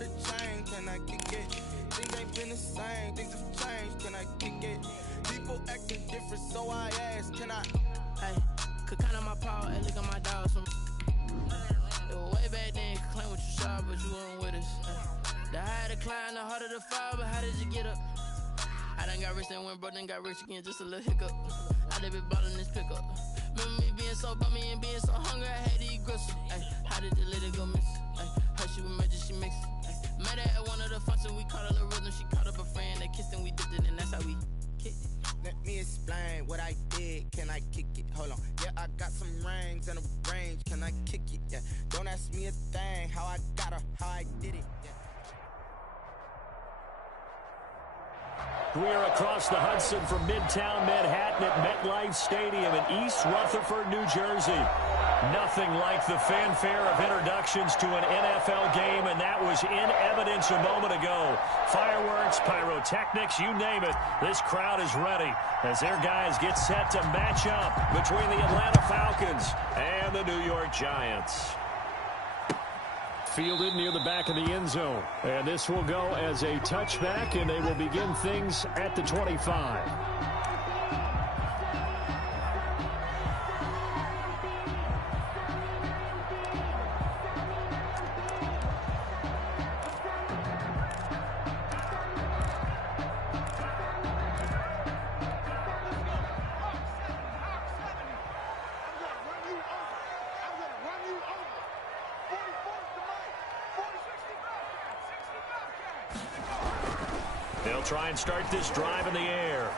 started change, can I kick it? Things ain't been the same, things have changed, can I kick it? People acting different, so I ask, can I? Hey, could count on my power, and look at my dogs from. It was way back then, you could claim what you saw, but you weren't with us. The higher the climb, the harder the fall, but how did you get up? I done got rich, then went broke, then got rich again, just a little hiccup. I done been ballin' this pickup. Remember me being so bummy and being so hungry, I had to eat gristle. Ay, how did the lady go miss? Ay, how she was magic, she mixed. Met her at one of the functions, we caught a little rhythm. She caught up a friend, they kissed and we dipped it, and that's how we kicked it. Let me explain what I did, can I kick it? Hold on, yeah, I got some rings and a range, can I kick it? Yeah, don't ask me a thing, how I got her, how I did it, yeah. We are across the Hudson from Midtown Manhattan at MetLife Stadium in East Rutherford, New Jersey. Nothing like the fanfare of introductions to an NFL game, and that was in evidence a moment ago. Fireworks, pyrotechnics, you name it. This crowd is ready as their guys get set to match up between the Atlanta Falcons and the New York Giants. Fielded near the back of the end zone. And this will go as a touchback, and they will begin things at the 25. They'll try and start this drive in the air.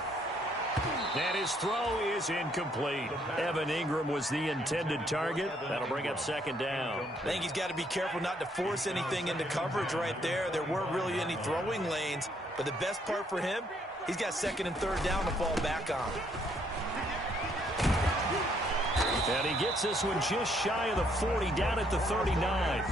And his throw is incomplete. Evan Ingram was the intended target. That'll bring up second down. I think he's got to be careful not to force anything into coverage right there. There weren't really any throwing lanes. But the best part for him, he's got second and third down to fall back on. And he gets this one just shy of the 40, down at the 39.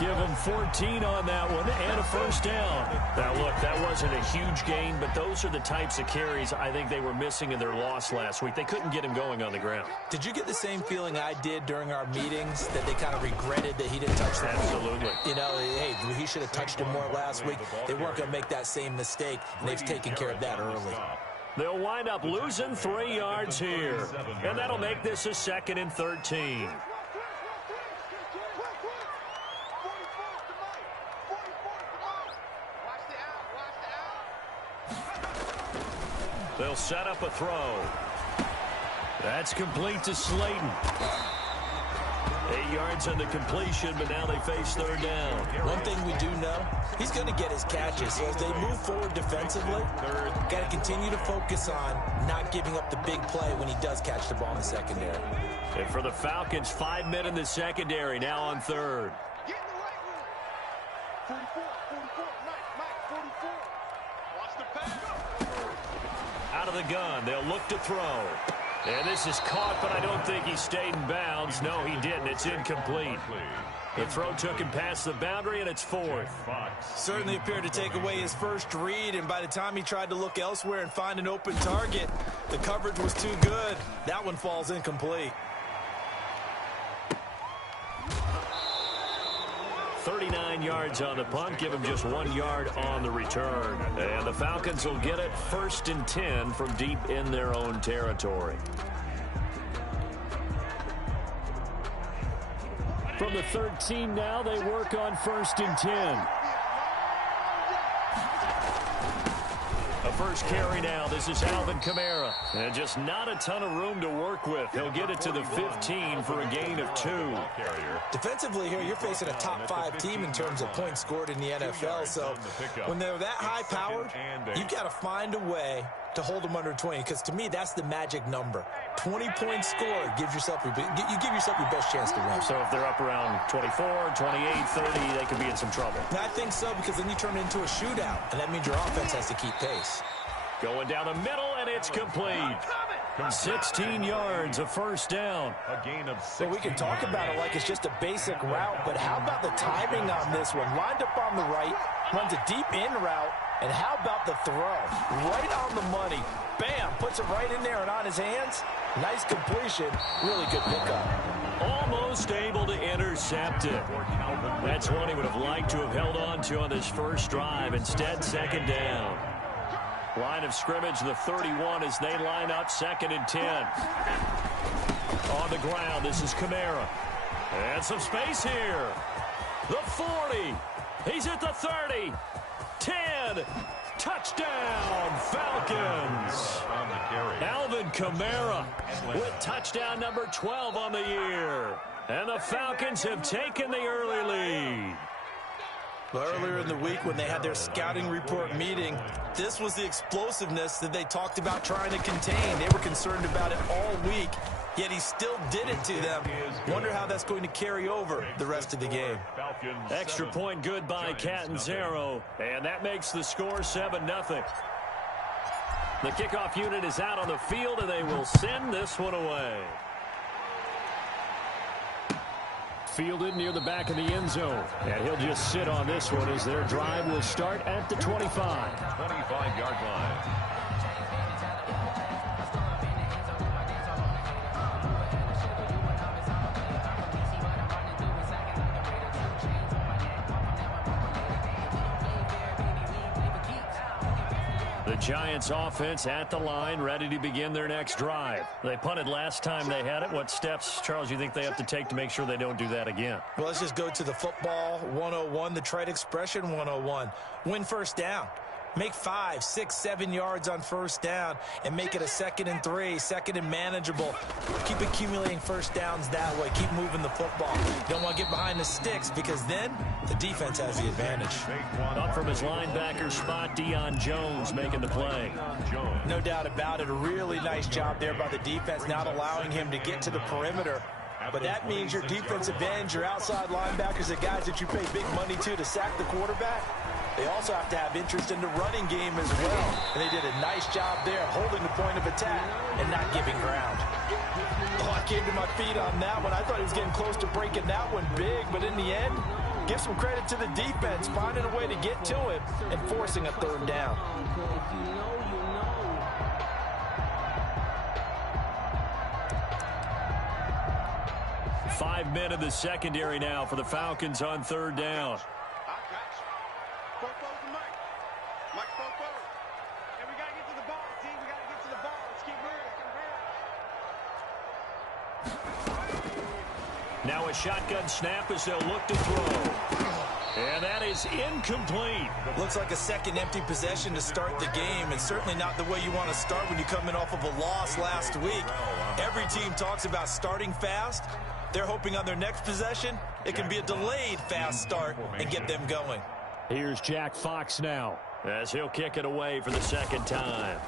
Give him 14 on that one and a first down. Now, look, that wasn't a huge gain, but those are the types of carries I think they were missing in their loss last week. They couldn't get him going on the ground. Did you get the same feeling I did during our meetings, that they kind of regretted that he didn't touch that? Absolutely. You know, hey, he should have touched him more last week. They weren't going to make that same mistake, and they've taken care of that early. They'll wind up losing 3 yards here, and that'll make this a 2nd and 13. They'll set up a throw. That's complete to Slayton. 8 yards on the completion, but now they face third down. One thing we do know, he's going to get his catches. So as they move forward defensively, got to continue to focus on not giving up the big play when he does catch the ball in the secondary. And for the Falcons, 5 men in the secondary, now on third. Get in the right room. 44, Mike, 44. Watch the pass. Out of the gun, they'll look to throw. And this is caught, but I don't think he stayed in bounds. No, he didn't. It's incomplete. The throw took him past the boundary, and it's fourth. Certainly appeared to take away his first read, and by the time he tried to look elsewhere and find an open target, the coverage was too good. That one falls incomplete. 39 yards on the punt, give him just 1 yard on the return. And the Falcons will get it 1st and 10 from deep in their own territory. From the 13 now, they work on 1st and 10. A first carry now. This is Alvin Kamara. And just not a ton of room to work with. He'll get it to the 15 for a gain of 2. Defensively here, you're facing a top 5 team in terms of points scored in the NFL. So when they're that high-powered, you've got to find a way to hold them under 20, because to me, that's the magic number. 20 points scored gives yourself you give yourself your best chance to win. So if they're up around 24, 28, 30, they could be in some trouble. I think so, because then you turn it into a shootout, and that means your offense has to keep pace. Going down the middle, and it's complete. 16 yards, a first down. A gain of 6. So we can talk about it like it's just a basic route, but how about the timing on this one? Lined up on the right, runs a deep in route, And how about the throw? Right on the money. Bam! Puts it right in there and on his hands. Nice completion. Really good pickup. Almost able to intercept it. That's one he would have liked to have held on to on this first drive. Instead, second down. Line of scrimmage, the 31 as they line up, 2nd and 10. On the ground, this is Kamara. And some space here. The 40. He's at the 30. 10. Touchdown, Falcons. Alvin Kamara with touchdown number 12 on the year. And the Falcons have taken the early lead. Earlier in the week when they had their scouting report meeting, this was the explosiveness that they talked about trying to contain. They were concerned about it all week, yet he still did it to them. Wonder how that's going to carry over the rest of the game. Extra point good by Catanzaro, and that makes the score 7-0. The kickoff unit is out on the field, and they will send this one away. Fielded near the back of the end zone. And he'll just sit on this one as their drive will start at the 25. 25-yard line. The Giants offense at the line, ready to begin their next drive. They punted last time they had it. What steps, Charles, you think they have to take to make sure they don't do that again? Well, let's just go to the football 101, the trade expression 101. Win first down. Make 5, 6, 7 yards on first down and make it a 2nd and 3, 2nd and manageable. Keep accumulating first downs that way. Keep moving the football. You don't want to get behind the sticks because then the defense has the advantage. Up from his linebacker spot, Deion Jones making the play. No doubt about it. A really nice job there by the defense, not allowing him to get to the perimeter. But that means your defensive ends, your outside linebackers, the guys that you pay big money to sack the quarterback, they also have to have interest in the running game as well. And they did a nice job there holding the point of attack and not giving ground. Oh, I came to my feet on that one. I thought he was getting close to breaking that one big, but in the end, give some credit to the defense, finding a way to get to him and forcing a 3rd down. Five men in the secondary now for the Falcons on 3rd down. Now a shotgun snap as they'll look to throw. And that is incomplete. Looks like a second empty possession to start the game, and certainly not the way you want to start when you come in off of a loss last week. Every team talks about starting fast. They're hoping on their next possession, it can be a delayed fast start and get them going. Here's Jack Fox now as he'll kick it away for the 2nd time.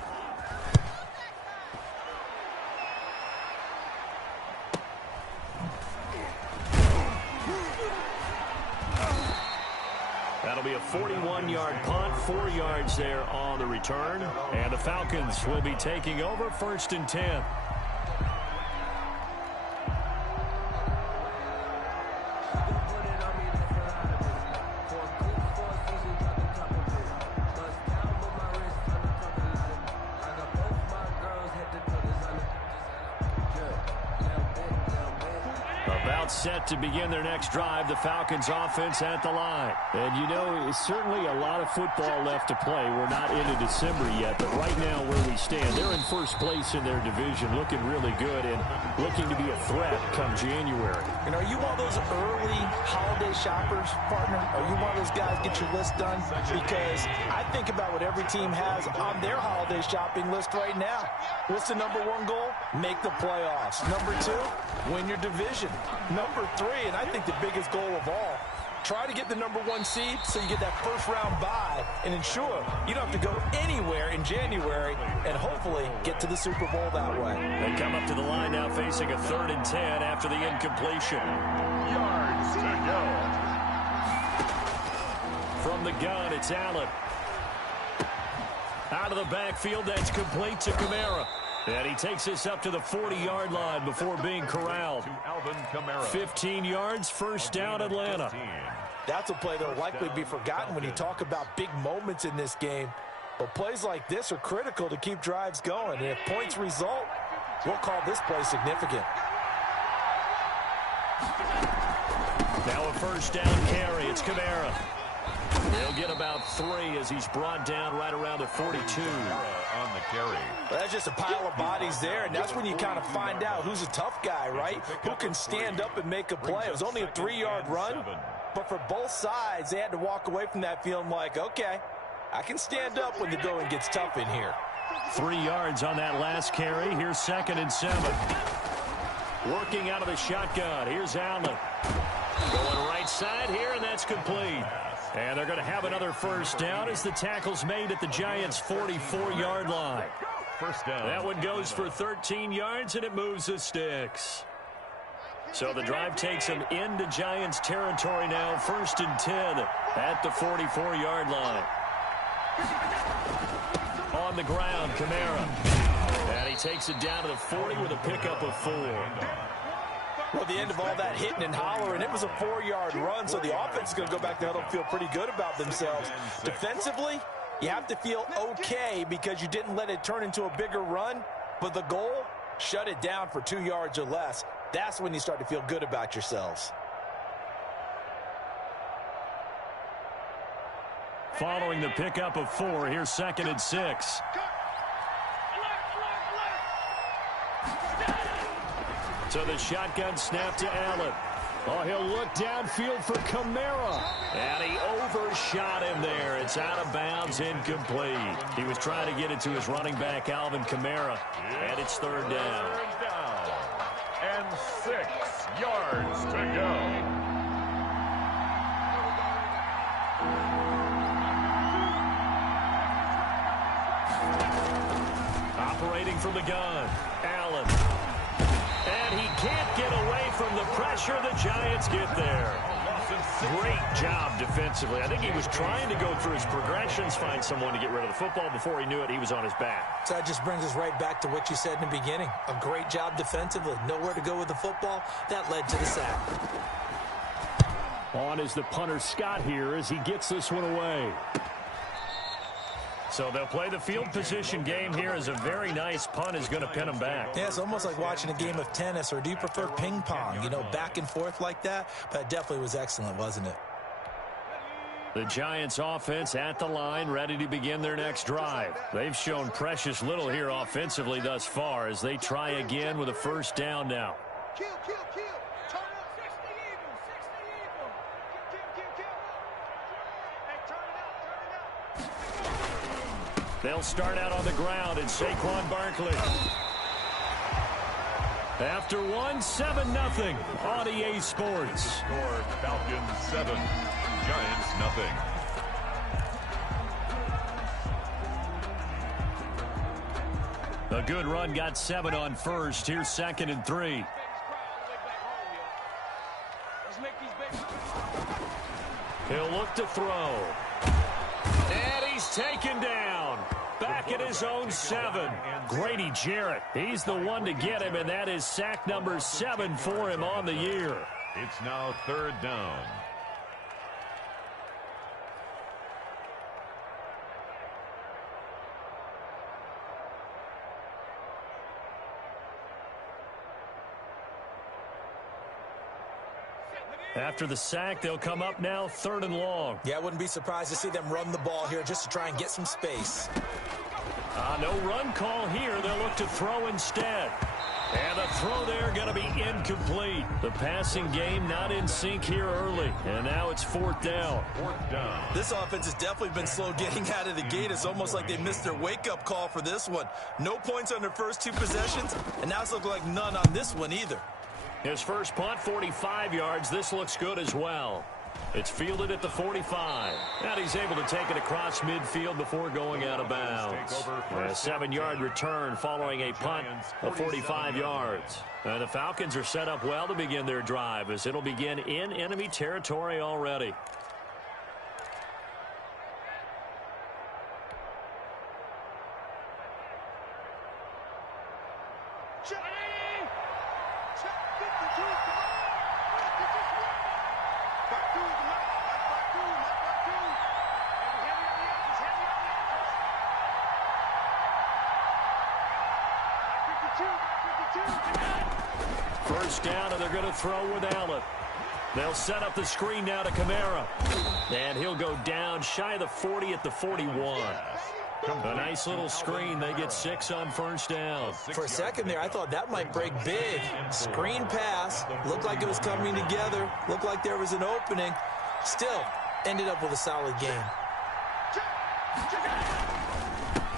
That'll be a 41-yard punt, 4 yards there on the return. And the Falcons will be taking over 1st and 10. Set to begin their next drive, the Falcons offense at the line. And you know, it's certainly a lot of football left to play. We're not into December yet, but right now where we stand, they're in first place in their division, looking really good and looking to be a threat come January. And are you one of those early holiday shoppers, partner? Are you one of those guys get your list done? Because I think about what every team has on their holiday shopping list right now. What's the number 1 goal? Make the playoffs. Number 2, win your division. Number 3, and I think the biggest goal of all, try to get the number 1 seed so you get that first-round bye and ensure you don't have to go anywhere in January and hopefully get to the Super Bowl that way. They come up to the line now facing a 3rd and 10 after the incompletion. Yards to go. From the gun, it's Allen. Out of the backfield, that's complete to Kamara. And he takes us up to the 40-yard line before being corralled. 15 yards, first down, Atlanta. That's a play that will likely be forgotten when you talk about big moments in this game. But plays like this are critical to keep drives going. And if points result, we'll call this play significant. Now a first down carry. It's Kamara. He'll get about 3 as he's brought down right around the 42. On the carry. Well, that's just a pile of bodies there, and that's when you kind of find out who's a tough guy, right? Who can stand up and make a play. It was only a 3-yard run, but for both sides, they had to walk away from that feeling like, okay, I can stand up when the going gets tough in here. 3 yards on that last carry. Here's 2nd and 7. Working out of the shotgun. Here's Allen. Going right side here, and that's complete. And they're going to have another first down as the tackle's made at the Giants' 44-yard line. First down. That one goes for 13 yards, and it moves the sticks. So the drive takes them into Giants territory now. 1st and 10 at the 44-yard line. On the ground, Kamara. And he takes it down to the 40 with a pickup of 4. Well, the end of all that hitting and hollering, it was a 4-yard run, so the offense is going to go back to huddle and feel pretty good about themselves. Defensively, you have to feel okay because you didn't let it turn into a bigger run, but the goal, shut it down for 2 yards or less. That's when you start to feel good about yourselves. Following the pickup of 4, here's 2nd and 6. So the shotgun snap to Allen. Oh, he'll look downfield for Kamara. And he overshot him there. It's out of bounds, incomplete. He was trying to get it to his running back, Alvin Kamara. And it's 3rd down. And 6 yards to go. Operating from the gun, Allen. And he can't get away from the pressure. The Giants get there. Great job defensively. I think he was trying to go through his progressions, find someone to get rid of the football. Before he knew it, he was on his back. So that just brings us right back to what you said in the beginning. A great job defensively. Nowhere to go with the football. That led to the sack. On is the punter Scott here as he gets this one away. So they'll play the field position game here as a very nice punt is going to pin them back. Yeah, it's almost like watching a game of tennis, or do you prefer ping pong? You know, back and forth like that? But it definitely was excellent, wasn't it? The Giants offense at the line, ready to begin their next drive. They've shown precious little here offensively thus far as they try again with a first down now. Kill. Turn up 60 even. 60 even. Kill. Hey, turn it up. They'll start out on the ground, and Saquon Barkley. After 7-0 on EA Sports. Score Falcons 7, Giants nothing. A good run got 7 on first. Here's 2nd and 3. He'll look to throw. And he's taken down. Back at his own 7. Grady Jarrett. He's the one to get him, and that is sack number 7 for him on the year. It's now 3rd down. After the sack, they'll come up now 3rd and long. Yeah, I wouldn't be surprised to see them run the ball here just to try and get some space. No run call here. They'll look to throw instead. And the throw there going to be incomplete. The passing game not in sync here early. And now it's 4th down. 4th down. This offense has definitely been slow getting out of the gate. It's almost like they missed their wake-up call for this one. No points on their first 2 possessions, and now it's looking like none on this one either. His first punt, 45 yards. This looks good as well. It's fielded at the 45. And he's able to take it across midfield before going out of bounds. A 7-yard return following a punt of 45 yards. And the Falcons are set up well to begin their drive as it'll begin in enemy territory already. First down, and they're going to throw with Allen. They'll set up the screen now to Kamara. And he'll go down shy of the 40 at the 41. A nice little screen. They get 6 on first down. For a second there, I thought that might break big. Screen pass. Looked like it was coming together. Looked like there was an opening. Still, ended up with a solid game.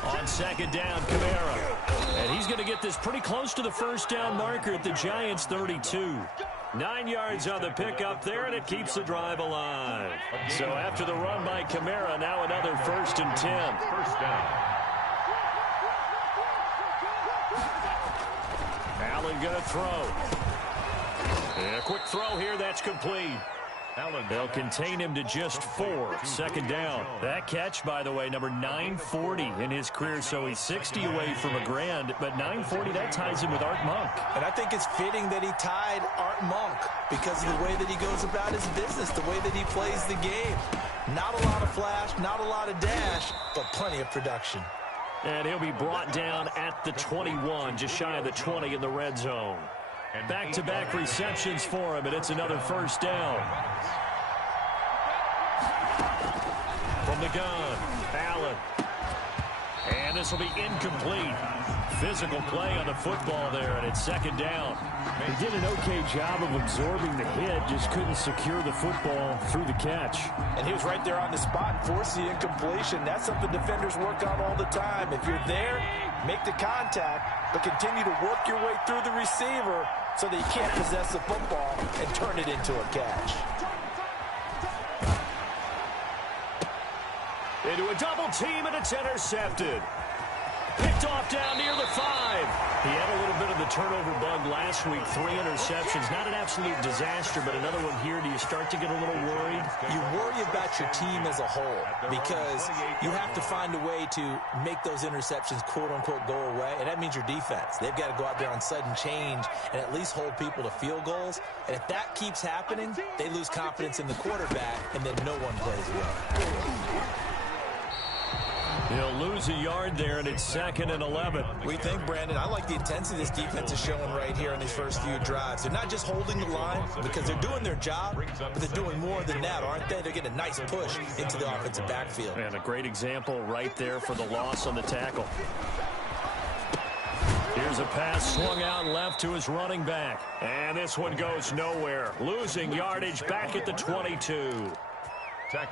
On second down, Kamara. And he's going to get this pretty close to the first down marker at the Giants' 32. 9 yards on the pickup there, and it keeps the drive alive. So after the run by Kamara, now another 1st and 10. First down. Allen going to throw. And a quick throw here, that's complete. They'll contain him to just 4. Second down. That catch, by the way, number 940 in his career, so he's 60 away from a grand, but 940, that ties him with Art Monk. And I think it's fitting that he tied Art Monk because of the way that he goes about his business, the way that he plays the game. Not a lot of flash, not a lot of dash, but plenty of production. And he'll be brought down at the 21, just shy of the 20 in the red zone. Back-to-back receptions for him, and it's another first down. From the gun, Allen. And this will be incomplete. Physical play on the football there, and it's second down. He did an okay job of absorbing the hit, just couldn't secure the football through the catch. And he was right there on the spot and forced the incompletion. That's something defenders work on all the time. If you're there, make the contact, but continue to work your way through the receiver so that you can't possess the football and turn it into a catch. Into a double team, and it's intercepted. Picked off down near the 5. He had a little bit of the turnover bug last week. 3 interceptions. Not an absolute disaster, but another one here. Do you start to get a little worried? You worry about your team as a whole because you have to find a way to make those interceptions, quote-unquote, go away, and that means your defense. They've got to go out there on sudden change and at least hold people to field goals, and if that keeps happening, they lose confidence in the quarterback, and then no one plays well. He'll lose a yard there, and it's 2nd and 11. We think, Brandon, I like the intensity this defense is showing right here in these first few drives. They're not just holding the line because they're doing their job, but they're doing more than that, aren't they? They're getting a nice push into the offensive backfield. And a great example right there for the loss on the tackle. Here's a pass swung out left to his running back. And this one goes nowhere. Losing yardage back at the 22.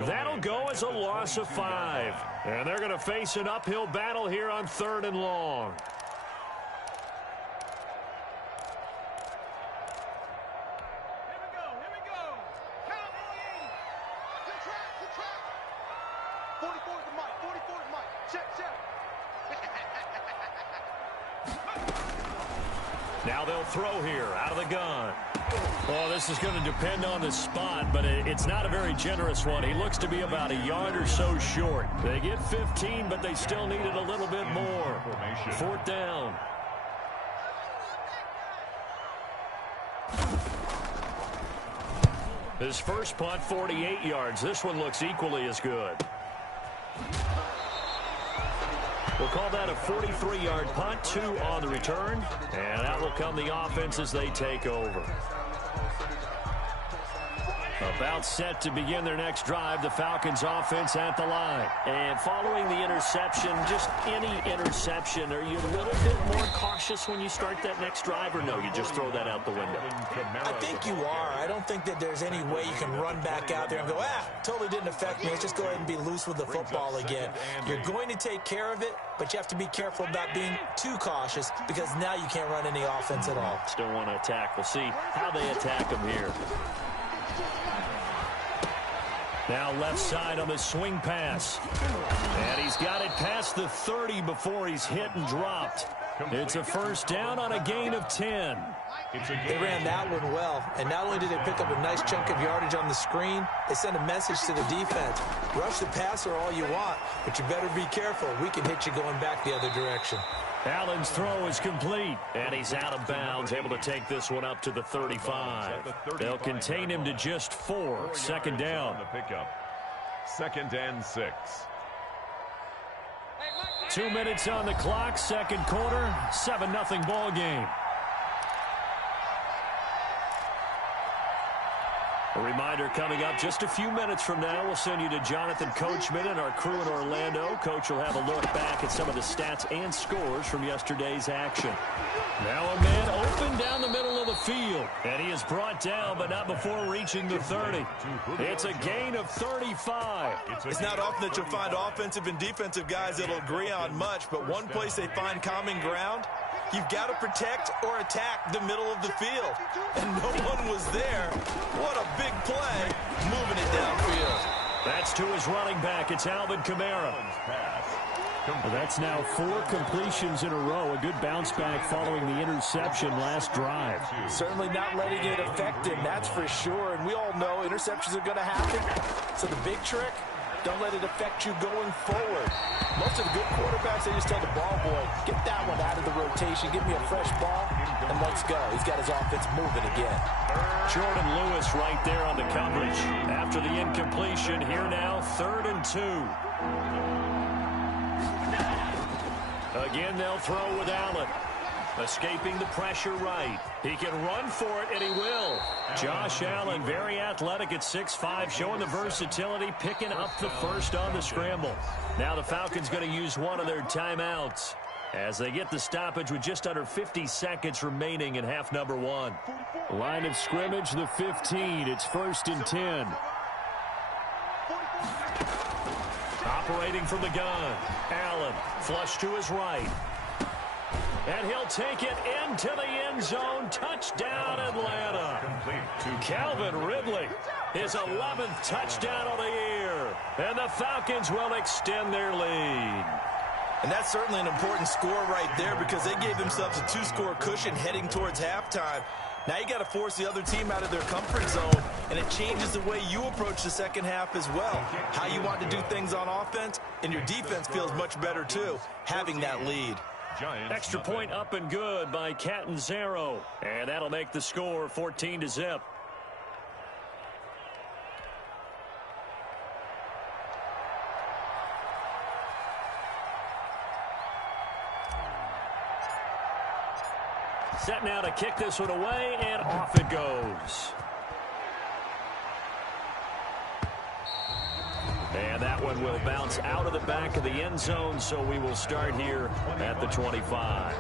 That'll go as a loss of 5. And they're going to face an uphill battle here on 3rd and long. Here we go. Cowboy 80. Good track. 44 to Mike. Check. Now they'll throw here out of the gun. Well, this is going to depend on the spot, but it's not a very generous one. He looks to be about a yard or so short. They get 15, but they still needed a little bit more. 4th down. His first punt, 48 yards. This one looks equally as good. We'll call that a 43-yard punt, 2 on the return, and that will come the offense as they take over. About set to begin their next drive, the Falcons offense at the line. And following the interception, just any interception, are you a little bit more cautious when you start that next drive, or no, you just throw that out the window? I think you are. I don't think that there's any way you can run back out there and go, totally didn't affect me. Let's just go ahead and be loose with the football again. You're going to take care of it, but you have to be careful about being too cautious because now you can't run any offense at all. Still want to attack. We'll see how they attack them here. Now left side on the swing pass. And he's got it past the 30 before he's hit and dropped. It's a first down on a gain of 10. They ran that one well, and not only did they pick up a nice chunk of yardage on the screen, they sent a message to the defense. Rush the passer all you want, but you better be careful. We can hit you going back the other direction. Allen's throw is complete, and he's out of bounds, able to take this one up to the 35. They'll contain him to just 4. Second down. 2nd and 6. 2 minutes on the clock, second quarter, 7-0 ball game. A reminder coming up just a few minutes from now. We'll send you to Jonathan Coachman and our crew in Orlando. Coach will have a look back at some of the stats and scores from yesterday's action. Now a man open down the middle of the field. And he is brought down, but not before reaching the 30. It's a gain of 35. It's not often that you'll find offensive and defensive guys that'll agree on much, but one place they find common ground, you've got to protect or attack the middle of the field. And no one was there. What a big play, moving it downfield. That's to his running back. It's Alvin Kamara. Well, that's now 4 completions in a row. A good bounce back following the interception last drive. Certainly not letting it affect him, that's for sure. And we all know interceptions are going to happen. So the big trick, don't let it affect you going forward. Most of the good quarterbacks, they just tell the ball boy, get that one out of the rotation, give me a fresh ball, and let's go. He's got his offense moving again. Jordan Lewis right there on the coverage. After the incompletion, here now, 3rd and 2. Again, they'll throw with Allen. Escaping the pressure right. He can run for it, and he will. Josh Allen, very athletic at 6'5", showing the versatility, picking up the first on the scramble. Now the Falcons going to use one of their timeouts as they get the stoppage with just under 50 seconds remaining in half number 1. Line of scrimmage, the 15. It's 1st and 10. Operating from the gun. Allen, flush to his right. And he'll take it into the end zone. Touchdown, Atlanta. Calvin Ridley, his 11th touchdown of the year. And the Falcons will extend their lead. And that's certainly an important score right there because they gave themselves a 2-score cushion heading towards halftime. Now you got to force the other team out of their comfort zone, and it changes the way you approach the second half as well. How you want to do things on offense, and your defense feels much better too, having that lead. Extra point up and good by Catanzaro. And that'll make the score 14-0. Set now to kick this one away, and off it goes. And that one will bounce out of the back of the end zone, so we will start here at the 25.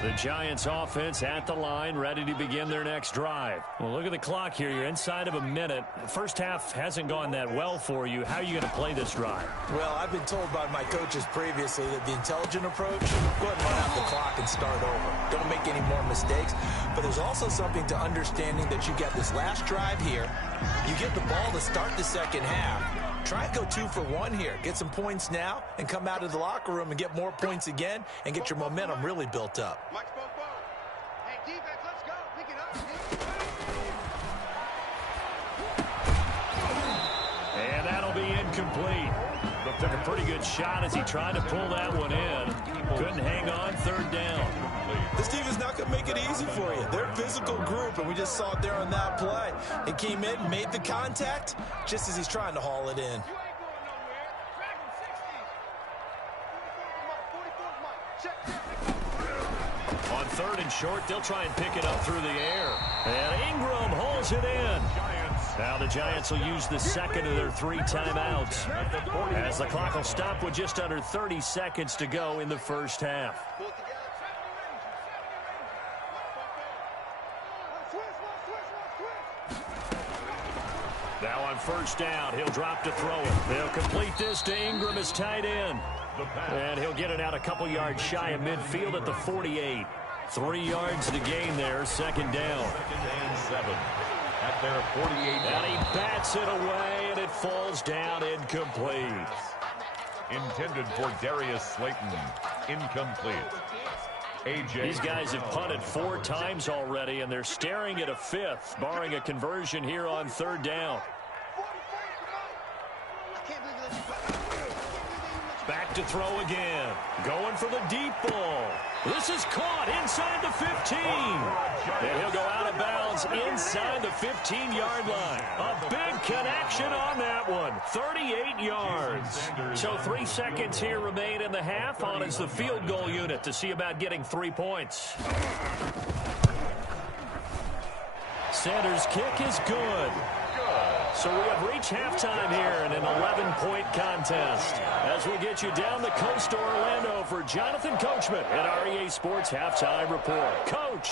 The Giants offense at the line, ready to begin their next drive. Well, look at the clock here. You're inside of a minute. The first half hasn't gone that well for you. How are you going to play this drive? Well, I've been told by my coaches previously that the intelligent approach, go ahead and run out the clock and start over. Don't make any more mistakes. But there's also something to understanding that you got this last drive here. You get the ball to start the second half. Try and go 2 for 1 here. Get some points now and come out of the locker room and get more points again and get your momentum really built up. Hey, defense, let's go. Pick it up. And that'll be incomplete. Took a pretty good shot as he tried to pull that one in. Couldn't hang on, 3rd down. This team is not going to make it easy for you. They're a physical group, and we just saw it there on that play. He came in, made the contact, just as he's trying to haul it in. On 3rd and short, they'll try and pick it up through the air. And Ingram holds it in. Now the Giants will use the second of their 3 timeouts, as the clock will stop with just under 30 seconds to go in the first half. Now on 1st down, he'll drop to throw it. They'll complete this to Ingram as tight end. And he'll get it out a couple yards shy of midfield at the 48. 3 yards to gain there, 2nd down. 2nd and 7 at their 48. And he bats it away, and it falls down incomplete. Intended for Darius Slayton. Incomplete. These guys have punted 4 times already, and they're staring at a 5th, barring a conversion here on 3rd down. Back to throw again. Going for the deep ball. This is caught inside the 15. And he'll go out of bounds inside the 15-yard line. A big connection on that one. 38 yards. So 3 seconds here remain in the half. On is the field goal unit to see about getting 3 points. Sanders' kick is good. So we have reached halftime here in an 11-point contest. As we get you down the coast to Orlando for Jonathan Coachman at REA Sports Halftime Report. Coach.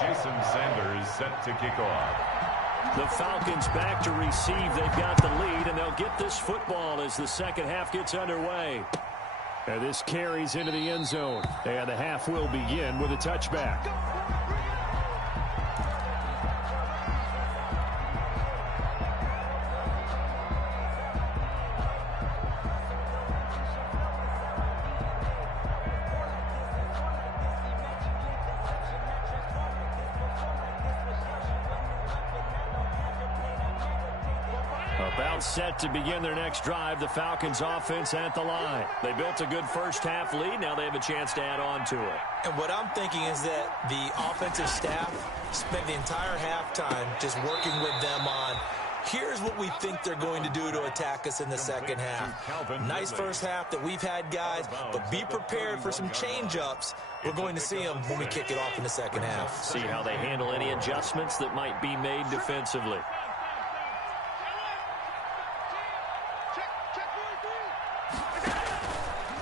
Jason Sanders set to kick off. The Falcons back to receive. They've got the lead, and they'll get this football as the second half gets underway. And this carries into the end zone. And the half will begin with a touchback. About set to begin their next drive. The Falcons offense at the line. They built a good first half lead. Now they have a chance to add on to it. And what I'm thinking is that the offensive staff spent the entire halftime just working with them on, here's what we think they're going to do to attack us in the second half. Nice first half that we've had, guys, but be prepared for some change-ups. We're going to see them when we kick it off in the second half. See how they handle any adjustments that might be made defensively.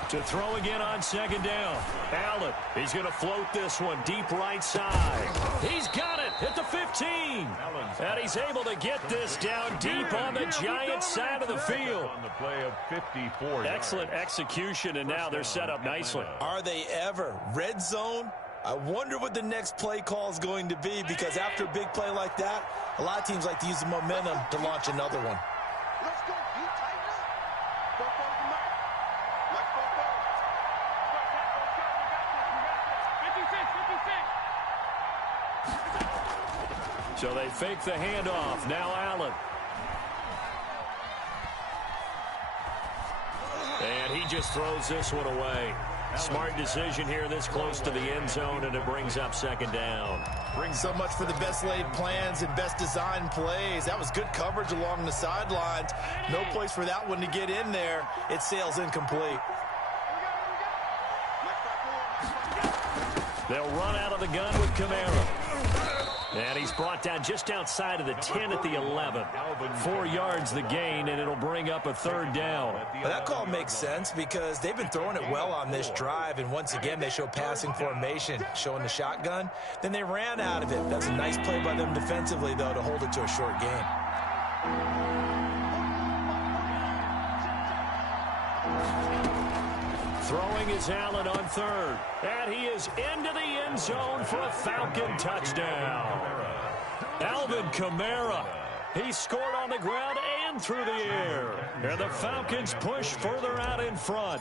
To throw again on second down. Allen, he's going to float this one deep right side. He's got it at the 15. And he's able to get this down deep on the Giants side of the field. On the play of 54 Excellent execution, and now they're set up nicely. Are they ever? Red zone? I wonder what the next play call is going to be, because after a big play like that, a lot of teams like to use the momentum to launch another one. Let's go. You Titans. Go for the mark. Let's go. So they fake the handoff. Now Allen. And he just throws this one away. Smart decision here this close to the end zone, and it brings up second down. Brings so much for the best laid plans and best designed plays. That was good coverage along the sidelines. No place for that one to get in there. It sails incomplete. They'll run out of the gun with Kamara. And he's brought down just outside of the 10 at the 11. 4 yards the gain, and it'll bring up a third down. Well, that call makes sense because they've been throwing it well on this drive, and once again they show passing formation, showing the shotgun. Then they ran out of it. That's a nice play by them defensively, though, to hold it to a short gain. Throwing is Allen on third. And he is into the end zone for a Falcon touchdown. Alvin Kamara. He scored on the ground and through the air. And the Falcons push further out in front.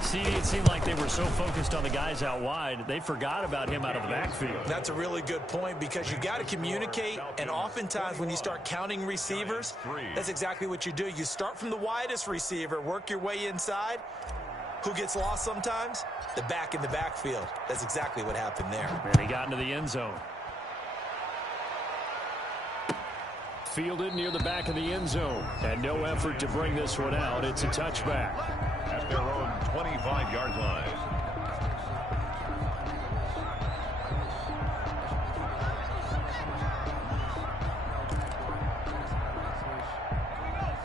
See, it seemed like they were so focused on the guys out wide, they forgot about him out of the backfield. That's a really good point, because you've got to communicate, and oftentimes when you start counting receivers, that's exactly what you do. You start from the widest receiver, work your way inside. Who gets lost sometimes? The back in the backfield. That's exactly what happened there. And he got into the end zone. Fielded near the back of the end zone. And no effort to bring this one out. It's a touchback. At their own 25-yard line.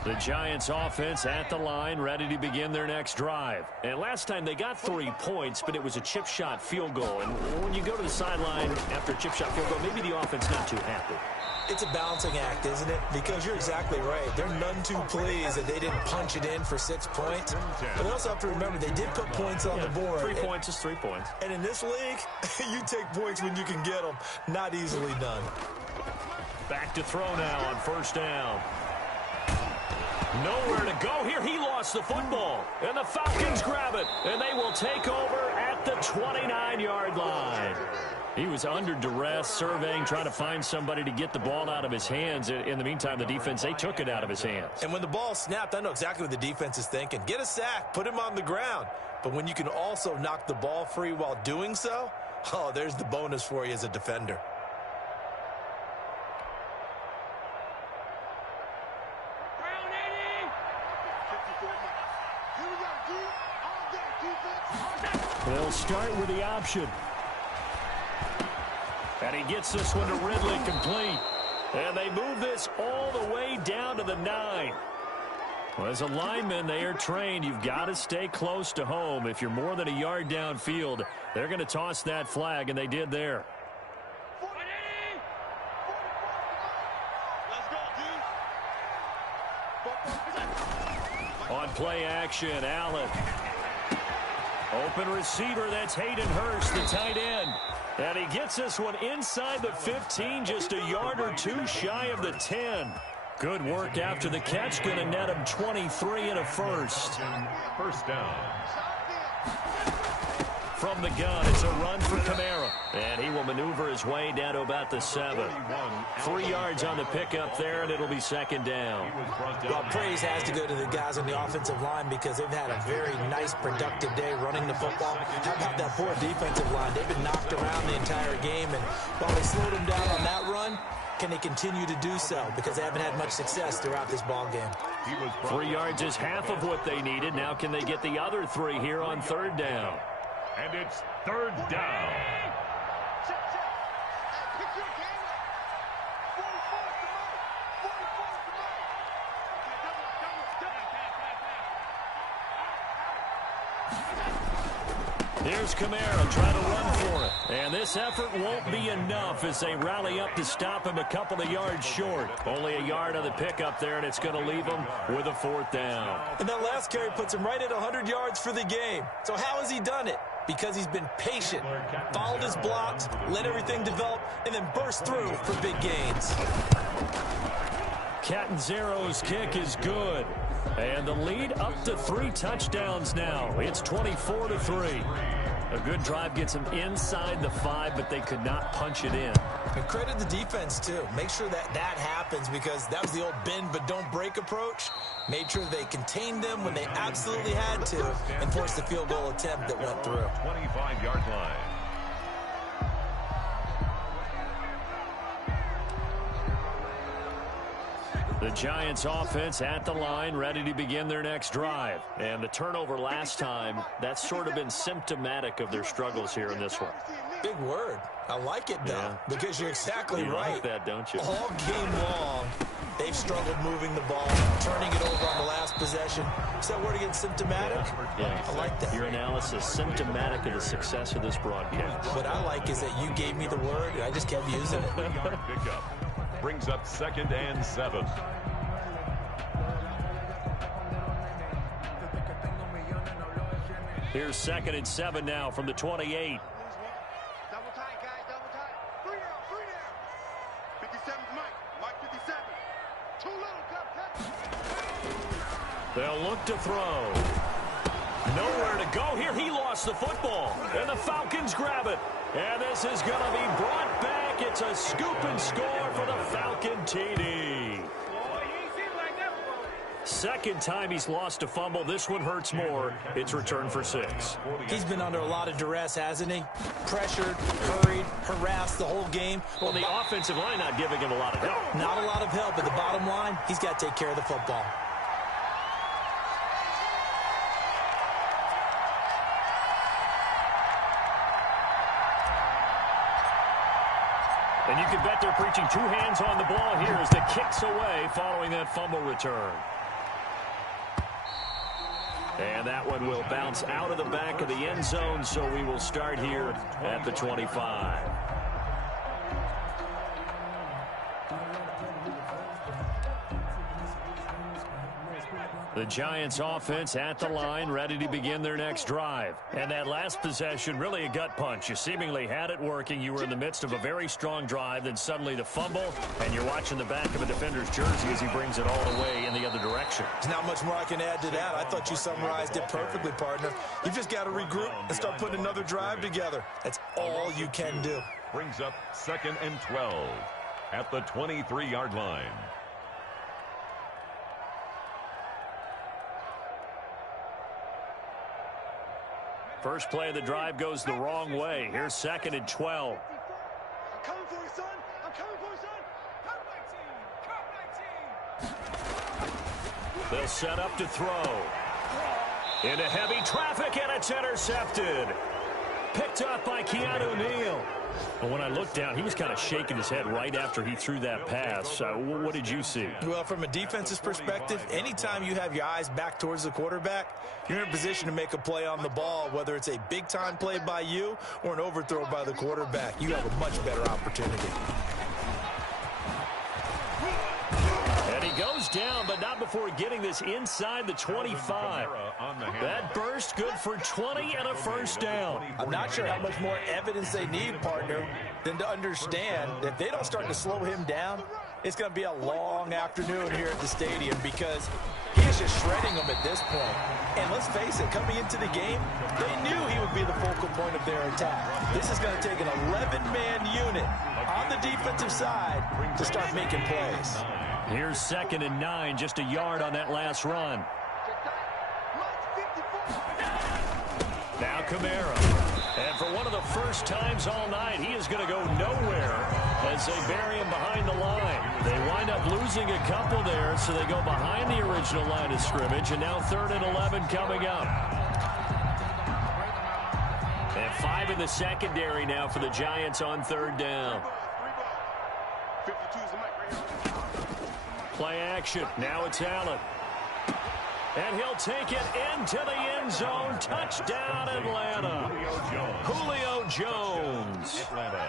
The Giants offense at the line, ready to begin their next drive. And last time they got 3 points, but it was a chip shot field goal. And when you go to the sideline after a chip shot field goal, maybe the offense not too happy. It's a balancing act, isn't it? Because you're exactly right. They're none too pleased that they didn't punch it in for 6 points. But they also have to remember they did put points on the board. 3 points is 3 points. And in this league, you take points when you can get them. Not easily done. Back to throw now on first down. Nowhere to go here. He lost the football. And the Falcons grab it. And they will take over at the 29-yard line. He was under duress, surveying, trying to find somebody to get the ball out of his hands. In the meantime, the defense, they took it out of his hands. And when the ball snapped, I know exactly what the defense is thinking. Get a sack, put him on the ground. But when you can also knock the ball free while doing so, oh, there's the bonus for you as a defender. They'll start with the option. And he gets this one to Ridley complete. And they move this all the way down to the 9. Well, as a lineman, they are trained. You've got to stay close to home. If you're more than a yard downfield, they're going to toss that flag, and they did there. On play action, Allen. Open receiver, that's Hayden Hurst, the tight end. And he gets this one inside the 15, just a yard or two shy of the 10. Good work after the catch, going to net him 23 and a first. First down. From the gun, it's a run for Kamara. And he will maneuver his way down to about the 7. 3 yards on the pickup there, and it'll be second down. Well, praise has to go to the guys on the offensive line because they've had a very nice, productive day running the football. How about that poor defensive line? They've been knocked around the entire game, and while they slowed them down on that run, can they continue to do so? Because they haven't had much success throughout this ball game. 3 yards is half of what they needed. Now can they get the other 3 here on third down? And it's third down. Here's Kamara trying to run for it. And this effort won't be enough as they rally up to stop him a couple of yards short. Only a yard on the pickup there, and it's going to leave him with a fourth down. And that last carry puts him right at 100 yards for the game. So how has he done it? Because he's been patient, followed his blocks, let everything develop, and then burst through for big gains. Catanzaro's kick is good. And the lead up to 3 touchdowns now. It's 24-3. A good drive gets them inside the 5, but they could not punch it in. And credit the defense, too. Make sure that happens because that was the old bend but don't break approach. Made sure they contained them when they absolutely had to and forced the field goal attempt that went through. 25-yard line. The Giants offense at the line, ready to begin their next drive. And the turnover last time, that's sort of been symptomatic of their struggles here in this one. Big word. I like it, though, because you're exactly right. You like that, don't you? All game long, they've struggled moving the ball, turning it over on the last possession. Is that word again, symptomatic? Yeah. I like that. Your analysis, symptomatic of the success of this broadcast. What I like is that you gave me the word, and I just kept using it. Pickup brings up 2nd and 7. Here's 2nd and 7 now from the 28. Double tight, guys, double tight. 3 down. 57's Mike 57. Too little, cut. They'll look to throw. Nowhere to go here. He lost the football. And the Falcons grab it. And this is going to be brought back. It's a scoop and score for the Falcon TD. Second time he's lost a fumble. This one hurts more. It's returned for 6. He's been under a lot of duress, hasn't he? Pressured, hurried, harassed the whole game. Well, the offensive line not giving him a lot of help. Not a lot of help, but the bottom line, he's got to take care of the football. And you can bet they're preaching 2 hands on the ball here as the kick's away following that fumble return. And that one will bounce out of the back of the end zone, so we will start here at the 25. The Giants offense at the line, ready to begin their next drive. And that last possession, really a gut punch. You seemingly had it working. You were in the midst of a very strong drive, then suddenly the fumble, and you're watching the back of a defender's jersey as he brings it all the way in the other direction. There's not much more I can add to that. I thought you summarized it perfectly, partner. You've just got to regroup and start putting another drive together. That's all you can do. Brings up 2nd and 12 at the 23-yard line. First play of the drive goes the wrong way. Here's 2nd and 12. I'm coming for you, son. I'm coming for you, son. Come 19. They'll set up to throw. Into heavy traffic, and it's intercepted. Picked up by Keanu Neal. But when I looked down, he was kind of shaking his head right after he threw that pass. What did you see? Well, from a defense's perspective, anytime you have your eyes back towards the quarterback, you're in a position to make a play on the ball, whether it's a big-time play by you or an overthrow by the quarterback. You have a much better opportunity. And he goes down, but not before getting this inside the 25. That burst good for 20 and a first down. I'm not sure how much more evidence they need, partner, than to understand that if they don't start to slow him down, it's going to be a long afternoon here at the stadium because he is just shredding them at this point. And let's face it, coming into the game, they knew he would be the focal point of their attack. This is going to take an 11-man unit on the defensive side to start making plays. Here's 2nd and 9, just a yard on that last run. Now Kamara. And for one of the first times all night, he is going to go nowhere as they bury him behind the line. They wind up losing a couple there, so they go behind the original line of scrimmage, and now 3rd and 11 coming up. And 5 in the secondary now for the Giants on 3rd down. Play action. Now it's Allen. And he'll take it into the end zone. Touchdown, Atlanta. Julio Jones.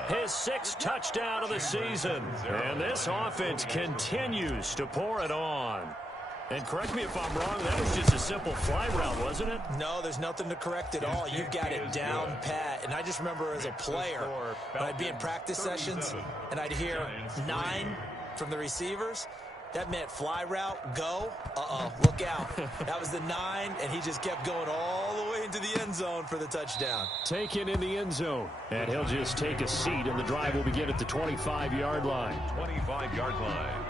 His 6th touchdown of the season. And this offense continues to pour it on. And correct me if I'm wrong, that was just a simple fly route, wasn't it? No, there's nothing to correct at all. You've got it down pat. And I just remember as a player, when I'd be in practice sessions, and I'd hear 9 from the receivers, that meant fly route, go, look out. That was the 9, and he just kept going all the way into the end zone for the touchdown. Taken in the end zone. And he'll just take a seat, and the drive will begin at the 25-yard line. 25-yard line.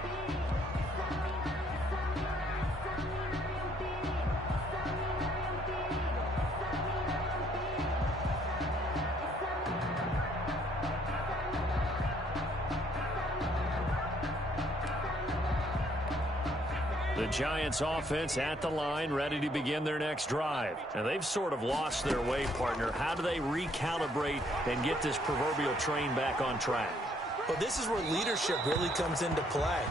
The Giants offense at the line, ready to begin their next drive. And they've sort of lost their way, partner. How do they recalibrate and get this proverbial train back on track? Well, this is where leadership really comes into play.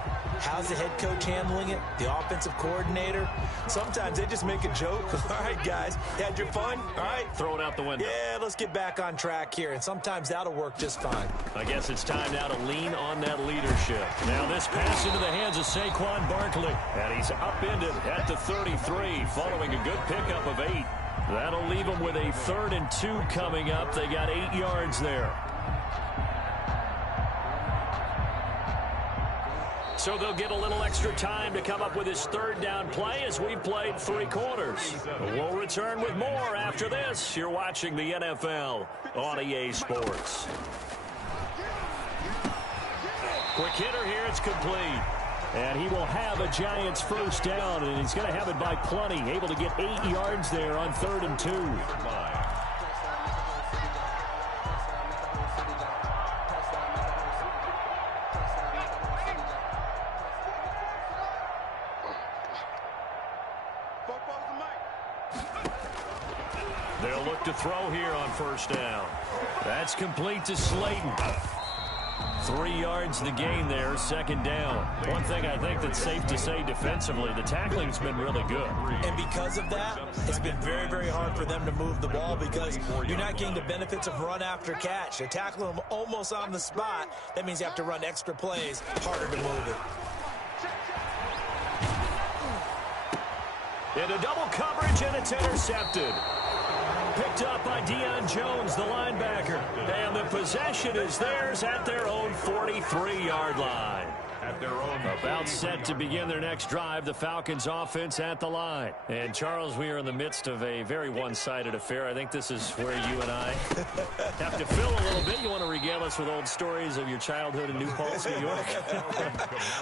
How's the head coach handling it? The offensive coordinator? Sometimes they just make a joke. All right, guys, you had your fun? All right. Throw it out the window. Yeah, let's get back on track here. And sometimes that'll work just fine. I guess it's time now to lean on that leadership. Now this pass into the hands of Saquon Barkley. And he's upended at the 33 following a good pickup of 8. That'll leave them with a 3rd and 2 coming up. They got 8 yards there. So they'll get a little extra time to come up with his 3rd down play as we've played 3 quarters. We'll return with more after this. You're watching the NFL on EA Sports. Quick hitter here. It's complete. And he will have a Giants first down, and he's going to have it by plenty. Able to get 8 yards there on 3rd and 2. They'll look to throw here on 1st down. That's complete to Slayton. 3 yards the gain there, 2nd down. One thing I think that's safe to say defensively, the tackling's been really good. And because of that, it's been very, very hard for them to move the ball because you're not getting the benefits of run after catch. You're tackling them almost on the spot. That means you have to run extra plays, harder to move it. Into double coverage, and it's intercepted. Picked up by Deion Jones, the linebacker. And the possession is theirs at their own 43-yard line. About set to begin their next drive, the Falcons offense at the line. And, Charles, we are in the midst of a very one-sided affair. I think this is where you and I have to fill a little bit. You want to regale us with old stories of your childhood in New Paltz, New York?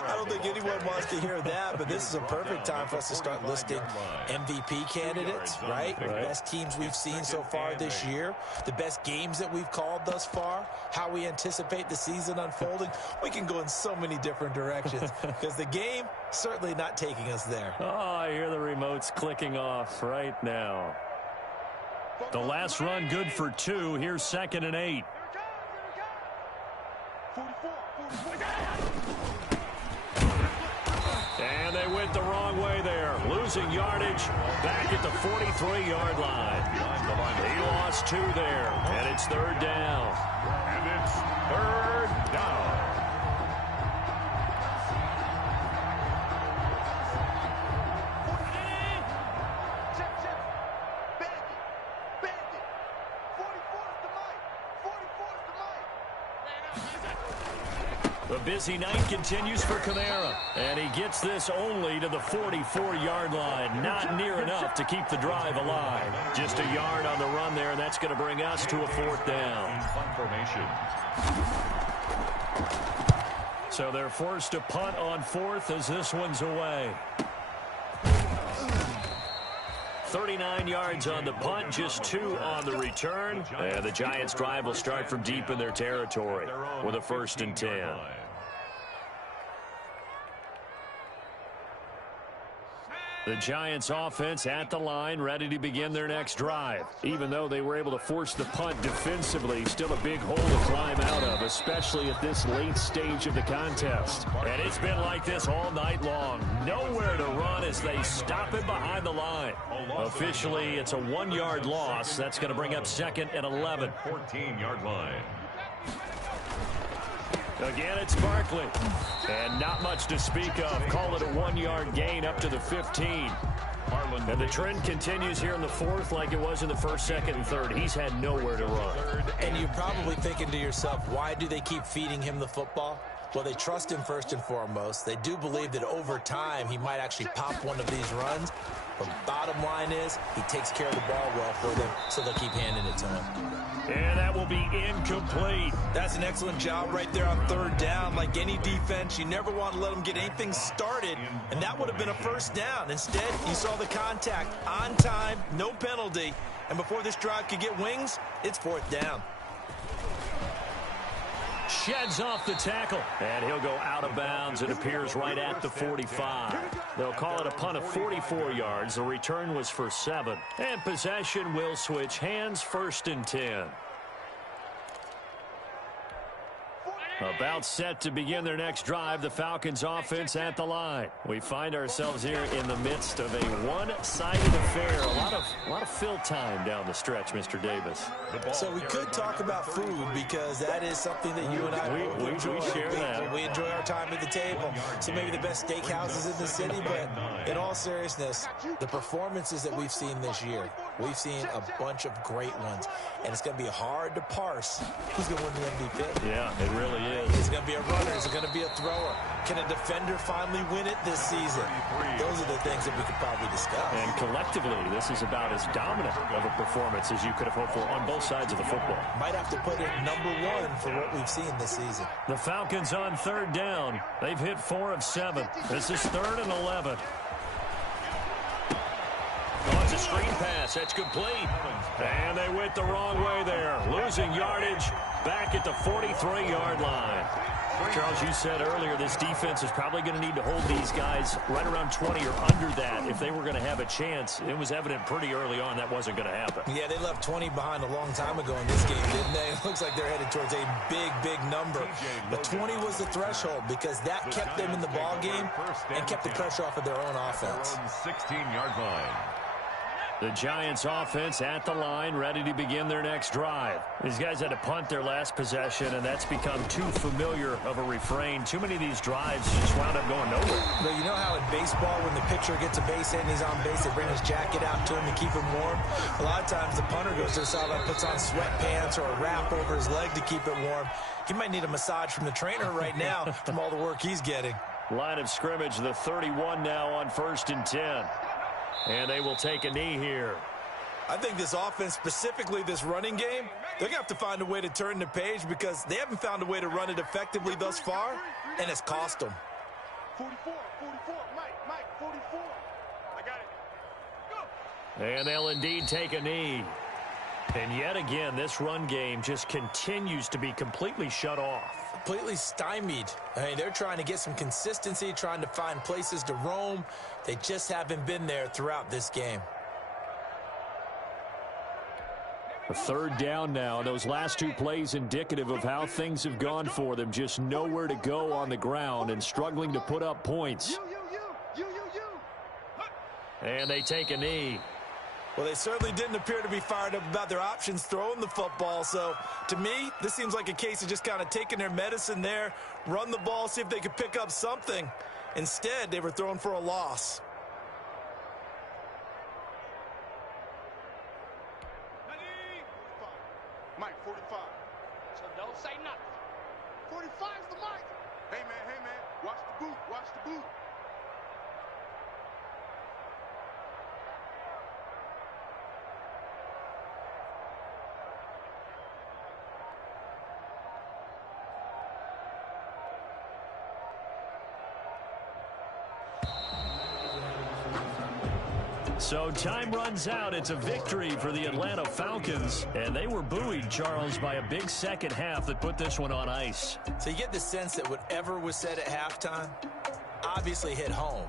I don't think anyone wants to hear that, but this is a perfect time for us to start listing MVP candidates, right? The best teams we've seen so far this year, the best games that we've called thus far, how we anticipate the season unfolding. We can go in so many different directions because the game certainly not taking us there. Oh, I hear the remotes clicking off right now. The last run good for 2. Here's 2nd and 8. And they went the wrong way there. Losing yardage back at the 43-yard line. He lost 2 there, and it's 3rd down. And it's 3rd down. The busy night continues for Kamara, and he gets this only to the 44-yard line. Not near enough to keep the drive alive. Just a yard on the run there, and that's going to bring us to a 4th down. So they're forced to punt on 4th as this one's away. 39 yards on the punt, just 2 on the return. And the Giants' drive will start from deep in their territory with a 1st and 10. The Giants offense at the line, ready to begin their next drive. Even though they were able to force the punt defensively, still a big hole to climb out of, especially at this late stage of the contest. And it's been like this all night long. Nowhere to run as they stop it behind the line. Officially, it's a 1-yard loss. That's going to bring up 2nd and 11. 14-yard line. Again, it's Barkley. And not much to speak of. Call it a 1-yard gain up to the 15. And the trend continues here in the 4th like it was in the 1st, 2nd, and 3rd. He's had nowhere to run. And you're probably thinking to yourself, why do they keep feeding him the football? Well, they trust him first and foremost. They do believe that over time he might actually pop one of these runs. But bottom line is he takes care of the ball well for them, so they'll keep handing it to him. And that will be incomplete. That's an excellent job right there on 3rd down. Like any defense, you never want to let them get anything started, and that would have been a 1st down. Instead, you saw the contact on time, no penalty, and before this drive could get wings, it's 4th down. Sheds off the tackle, and he'll go out of bounds. It appears right at the 45. They'll call it a punt of 44 yards. The return was for 7. And possession will switch hands, 1st and 10. About set to begin their next drive, the Falcons offense at the line. We find ourselves here in the midst of a one-sided affair. A lot of fill time down the stretch, Mr. Davis. So we could talk about food because that is something that you and I we share that. We enjoy our time at the table. So maybe the best steakhouses in the city, but in all seriousness, the performances that we've seen this year, we've seen a bunch of great ones, and it's going to be hard to parse who's going to win the MVP. Yeah, it really is. Is it going to be a runner? Is it going to be a thrower? Can a defender finally win it this season? Those are the things that we could probably discuss. And collectively, this is about as dominant of a performance as you could have hoped for on both sides of the football. Might have to put it #1 for what we've seen this season. The Falcons on 3rd down. They've hit 4 of 7. This is 3rd and 11. Oh, it's a screen pass. That's complete. And they went the wrong way there. Losing yardage back at the 43-yard line. Charles, you said earlier this defense is probably going to need to hold these guys right around 20 or under that if they were going to have a chance. It was evident pretty early on that wasn't going to happen. Yeah, they left 20 behind a long time ago in this game, didn't they? It looks like they're headed towards a big, big number. But 20 was the threshold because that kept them in the ball game and kept the pressure off of their own offense. 16-yard line. The Giants offense at the line, ready to begin their next drive. These guys had to punt their last possession, and that's become too familiar of a refrain. Too many of these drives just wound up going nowhere. Well, you know how in baseball, when the pitcher gets a base hit and he's on base, they bring his jacket out to him to keep him warm? A lot of times the punter goes to the sideline, puts on sweatpants or a wrap over his leg to keep it warm. He might need a massage from the trainer right now from all the work he's getting. Line of scrimmage, the 31 now on 1st and 10. And they will take a knee here. I think this offense, specifically this running game, they're going to have to find a way to turn the page because they haven't found a way to run it effectively thus far, and it's cost them. 44, Mike, 44. I got it. Go. And they'll indeed take a knee. And yet again, this run game just continues to be completely shut off. Completely stymied. I mean, they're trying to get some consistency, trying to find places to roam. They just haven't been there throughout this game. A 3rd down now. Those last 2 plays indicative of how things have gone for them. Just nowhere to go on the ground and struggling to put up points. You. And they take a knee. Well, they certainly didn't appear to be fired up about their options throwing the football. So, to me, this seems like a case of just kind of taking their medicine there, run the ball, see if they could pick up something. Instead, they were throwing for a loss. Mike, 45. So don't say nothing. 45's the Mike. Hey, man. Watch the boot. So time runs out. It's a victory for the Atlanta Falcons. And they were buoyed, Charles, by a big second half that put this one on ice. So you get the sense that whatever was said at halftime obviously hit home.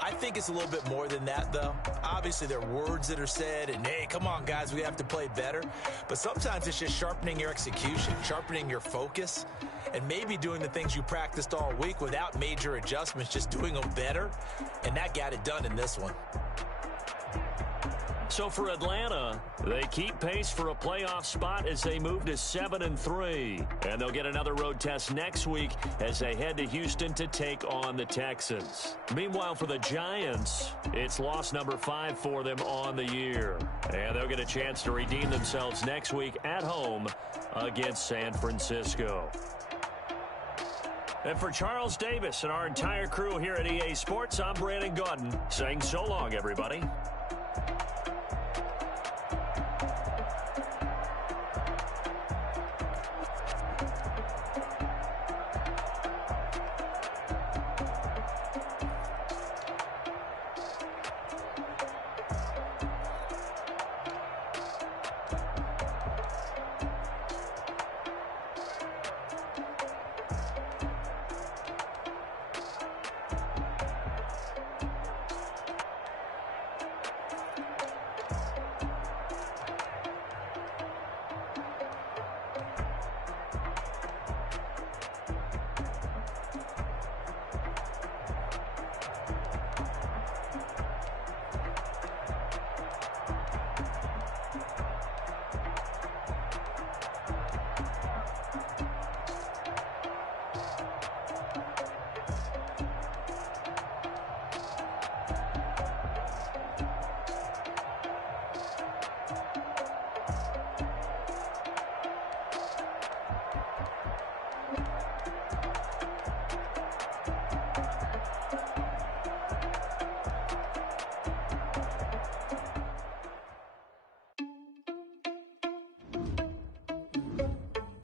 I think it's a little bit more than that, though. Obviously, there are words that are said, and, hey, come on, guys, we have to play better. But sometimes it's just sharpening your execution, sharpening your focus, and maybe doing the things you practiced all week without major adjustments, just doing them better. And that got it done in this one. So for Atlanta, they keep pace for a playoff spot as they move to 7-3. And they'll get another road test next week as they head to Houston to take on the Texans. Meanwhile, for the Giants, it's loss number 5 for them on the year. And they'll get a chance to redeem themselves next week at home against San Francisco. And for Charles Davis and our entire crew here at EA Sports, I'm Brandon Gaudin saying so long, everybody.